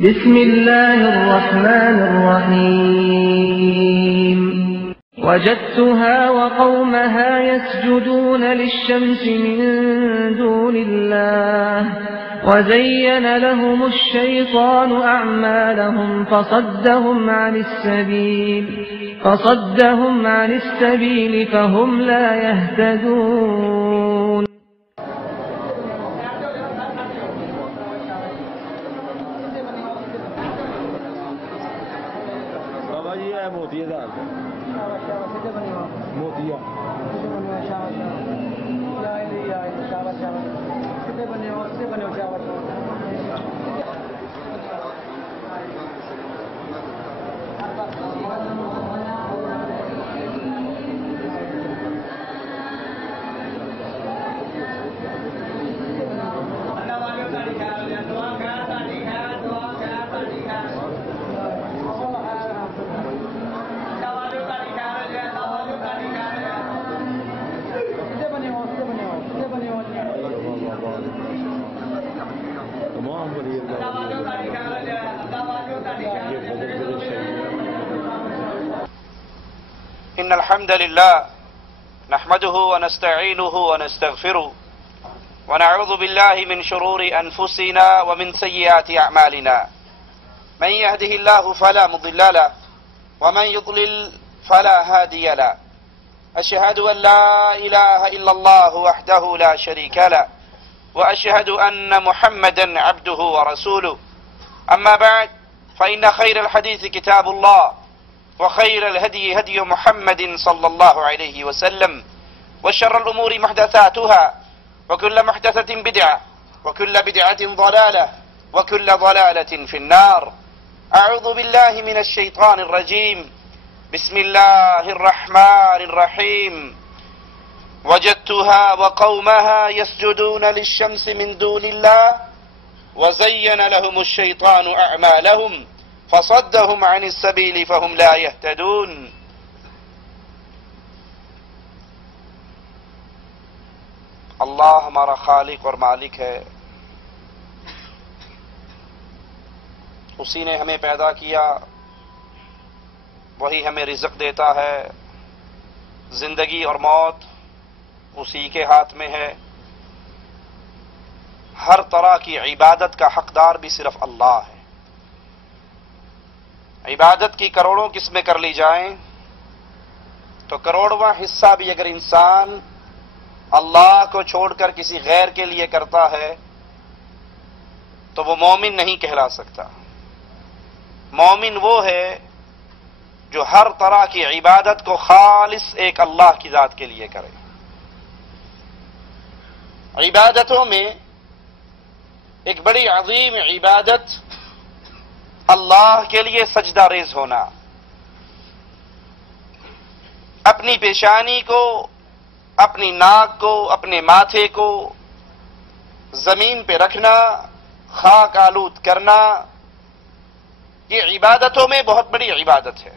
بسم الله الرحمن الرحيم وجدتها وقومها يسجدون للشمس من دون الله وزين لهم الشيطان أعمالهم فصدهم عن السبيل فهم لا يهتدون. إن الحمد لله نحمده ونستعينه ونستغفره ونعوذ بالله من شرور أنفسنا ومن سيئات أعمالنا من يهده الله فلا مضل له ومن يضلل فلا هادي له أشهد أن لا إله إلا الله وحده لا شريك له وأشهد أن محمدا عبده ورسوله أما بعد فإن خير الحديث كتاب الله وخير الهدي هدي محمد صلى الله عليه وسلم وشر الأمور محدثاتها وكل محدثة بدعة وكل بدعة ضلالة وكل ضلالة في النار. أعوذ بالله من الشيطان الرجيم. بسم الله الرحمن الرحيم. وجدتها وقومها يسجدون للشمس من دون الله وزين لهم الشيطان أعمالهم فصدهم عن السبيل فهم لا يهتدون. اللہ ہمارا خالق اور مالک ہے. اسی نے ہمیں پیدا کیا، وہی ہمیں رزق دیتا ہے. زندگی اور موت اسی کے ہاتھ میں ہے. ہر طرح کی عبادت کا حقدار بھی صرف اللہ ہے. عبادت کی کروڑوں قسمیں کر لی جائیں تو کروڑواں حصہ بھی اگر انسان اللہ کو چھوڑ کر کسی غیر کے لیے کرتا ہے تو وہ مومن نہیں کہلا سکتا. مومن وہ ہے جو ہر طرح کی عبادت کو خالص ایک اللہ کی ذات کے لیے کرے. عبادتوں میں ایک بڑی عظیم عبادت اللہ کے لیے سجدہ ریز ہونا، اپنی پیشانی کو، اپنی ناک کو، اپنے ماتھے کو زمین پہ رکھنا، خاک آلود کرنا، یہ عبادتوں میں بہت بڑی عبادت ہے.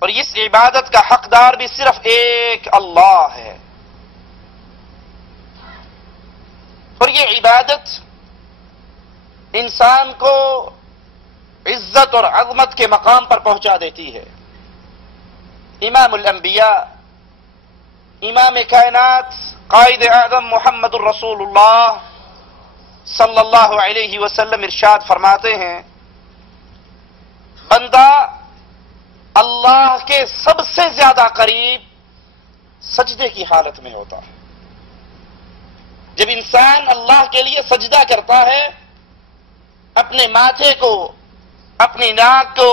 اور اس عبادت کا حقدار بھی صرف ایک اللہ ہے. اور یہ عبادت انسان کو عزت اور عظمت کے مقام پر پہنچا دیتی ہے. امام الانبیاء، امام کائنات، قائد اعظم محمد الرسول اللہ صلی اللہ علیہ وسلم ارشاد فرماتے ہیں، بندہ اللہ کے سب سے زیادہ قریب سجدے کی حالت میں ہوتا ہے. جب انسان اللہ کے لیے سجدہ کرتا ہے، اپنے ماتھے کو، اپنی ناک کو،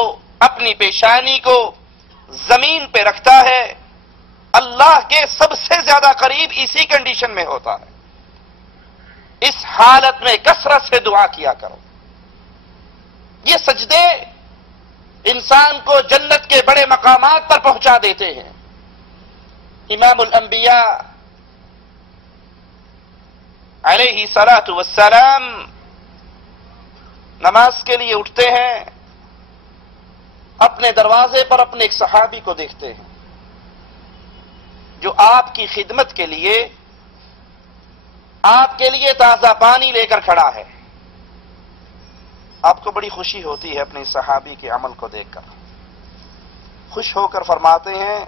اپنی پیشانی کو زمین پہ رکھتا ہے، اللہ کے سب سے زیادہ قریب اسی کنڈیشن میں ہوتا ہے. اس حالت میں کثرت سے دعا کیا کرو. یہ سجدے انسان کو جنت کے بڑے مقامات پر پہنچا دیتے ہیں. امام الانبیاء علیہ الصلاۃ والسلام نماز کے لیے اٹھتے ہیں، اپنے دروازے پر اپنے ایک صحابی کو دیکھتے ہیں جو آپ کی خدمت کے لیے آپ کے لیے تازہ پانی لے کر کھڑا ہے. آپ کو بڑی خوشی ہوتی ہے اپنے صحابی کے عمل کو دیکھ کر. خوش ہو کر فرماتے ہیں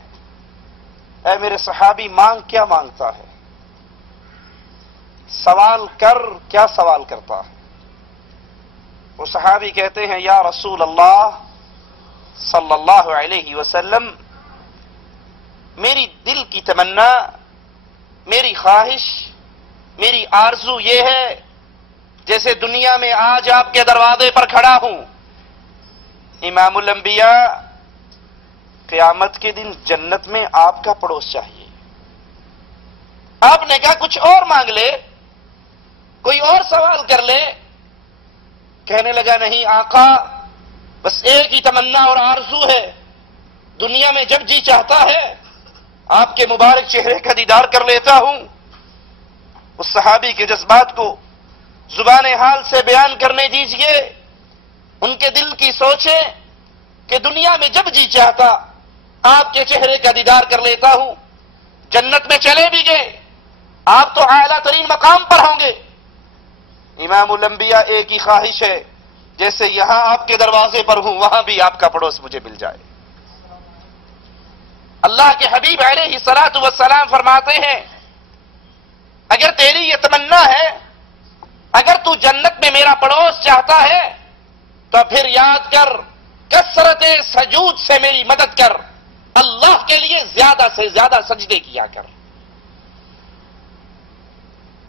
اے میرے صحابی مانگ کیا مانگتا ہے, سوال کر کیا سوال کرتا ہے. وہ صحابی کہتے ہیں یا رسول اللہ صلی اللہ علیہ وسلم, میری دل کی تمنا, میری خواہش, میری آرزو یہ ہے جیسے دنیا میں آج آپ کے دروازے پر کھڑا ہوں, امام الانبیاء قیامت کے دن جنت میں آپ کا پڑوس چاہیے. آپ نے کہا کچھ اور مانگ لے, کوئی اور سوال کر لے. کہنے لگا نہیں آقا, بس ایک ہی تمنا اور آرزو ہے, دنیا میں جب جی چاہتا ہے آپ کے مبارک چہرے کا دیدار کر لیتا ہوں. اس صحابی کے جذبات کو زبان حال سے بیان کرنے دیجئے. ان کے دل کی سوچیں کہ دنیا میں جب جی چاہتا آپ کے چہرے کا دیدار کر لیتا ہوں. جنت میں چلے بھی گئے, آپ تو اعلیٰ ترین مقام پر ہوں گے. امام الانبیاء ایک ہی خواہش ہے جیسے یہاں آپ کے دروازے پر ہوں وہاں بھی آپ کا پڑوس مجھے مل جائے. اللہ کے حبیب علیہ الصلوۃ والسلام فرماتے ہیں اگر تیری یہ تمنا ہے, اگر تو جنت میں میرا پڑوس چاہتا ہے تو پھر یاد کر کثرت سجود سے میری مدد کر, اللہ کے لیے زیادہ سے زیادہ سجدے کیا کر.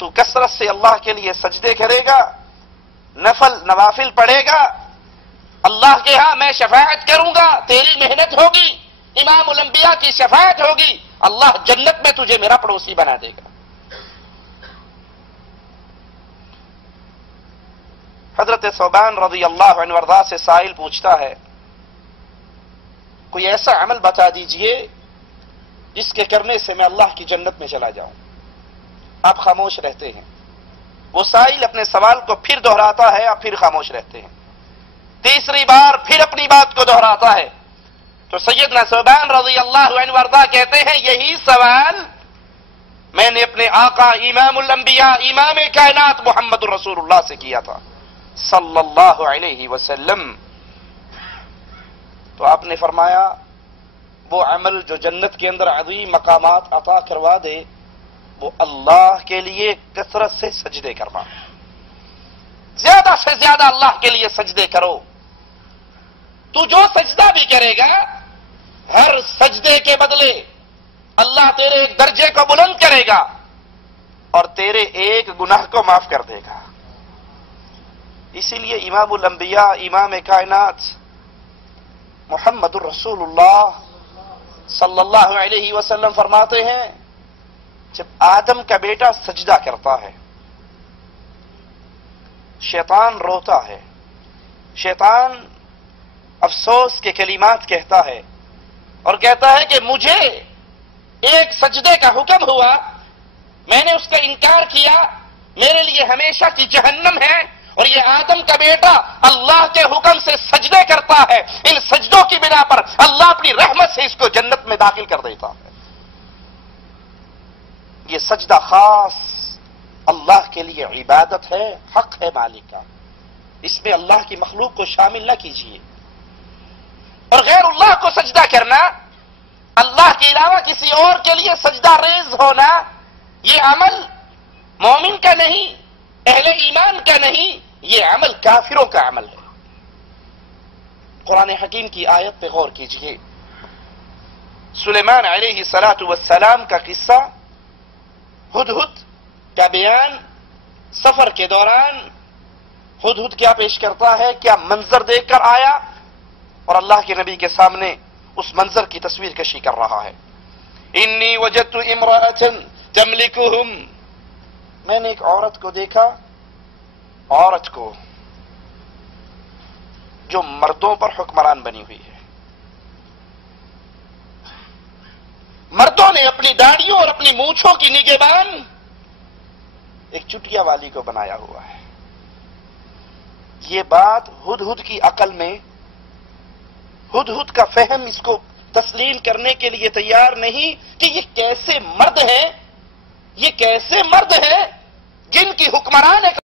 تو کثرت سے اللہ کے لیے سجدے کرے گا, نوافل پڑھے گا, اللہ کے ہاں میں شفاعت کروں گا, تیری محنت ہوگی, امام الانبیاء کی شفاعت ہوگی, اللہ جنت میں تجھے میرا پڑوسی بنا دے گا. حضرت ثوبان رضی اللہ عنہ وارضاہ سے سائل پوچھتا ہے کوئی ایسا عمل بتا دیجئے جس کے کرنے سے میں اللہ کی جنت میں چلا جاؤں. آپ خاموش رہتے ہیں. وہ سائل اپنے سوال کو پھر دہراتا ہے, آپ پھر خاموش رہتے ہیں. تیسری بار پھر اپنی بات کو دہراتا ہے تو سیدنا ثوبان رضی اللہ عنہ وارضاہ کہتے ہیں یہی سوال میں نے اپنے آقا امام الانبیاء امام کائنات محمد رسول اللہ سے کیا تھا صلی اللہ علیہ وسلم. تو آپ نے فرمایا وہ عمل جو جنت کے اندر عظیم مقامات عطا کروا دے وہ اللہ کے لیے کثرت سے سجدے کرنا, زیادہ سے زیادہ اللہ کے لیے سجدے کرو. تو جو سجدہ بھی کرے گا ہر سجدے کے بدلے اللہ تیرے ایک درجے کو بلند کرے گا اور تیرے ایک گناہ کو معاف کر دے گا. اسی لیے امام الانبیاء امام کائنات محمد الرسول اللہ صلی اللہ علیہ وسلم فرماتے ہیں جب آدم کا بیٹا سجدہ کرتا ہے شیطان روتا ہے, شیطان افسوس کے کلمات کہتا ہے اور کہتا ہے کہ مجھے ایک سجدے کا حکم ہوا, میں نے اس کا انکار کیا, میرے لیے ہمیشہ کی جہنم ہے, اور یہ آدم کا بیٹا اللہ کے حکم سے سجدے کرتا ہے, ان سجدوں کی بنا پر اللہ اپنی رحمت سے اس کو جنت میں داخل کر دیتا ہے. یہ سجدہ خاص اللہ کے لیے عبادت ہے, حق ہے مالک کا, اس میں اللہ کی مخلوق کو شامل نہ کیجیے. اور غیر اللہ کو سجدہ کرنا, اللہ کے علاوہ کسی اور کے لیے سجدہ ریز ہونا, یہ عمل مومن کا نہیں, اہل ایمان کا نہیں, یہ عمل کافروں کا عمل ہے. قرآن حکیم کی آیت پہ غور کیجیے. سلیمان علیہ الصلاۃ والسلام کا قصہ, ہدہد کا بیان, سفر کے دوران ہدہد کیا پیش کرتا ہے, کیا منظر دیکھ کر آیا, اور اللہ کے نبی کے سامنے اس منظر کی تصویر کشی کر رہا ہے. انی وجدت امرأة تملکہم, میں نے ایک عورت کو دیکھا, عورت کو جو مردوں پر حکمران بنی ہوئی ہے. مردوں نے اپنی داڑھیوں اور اپنی مونچھوں کی نگہبان ایک چٹیا والی کو بنایا ہوا ہے. یہ بات ہدہد کی عقل میں, ہدہد کا فہم اس کو تسلیم کرنے کے لیے تیار نہیں کہ یہ کیسے مرد ہیں, یہ کیسے مرد ہیں جن کی حکمران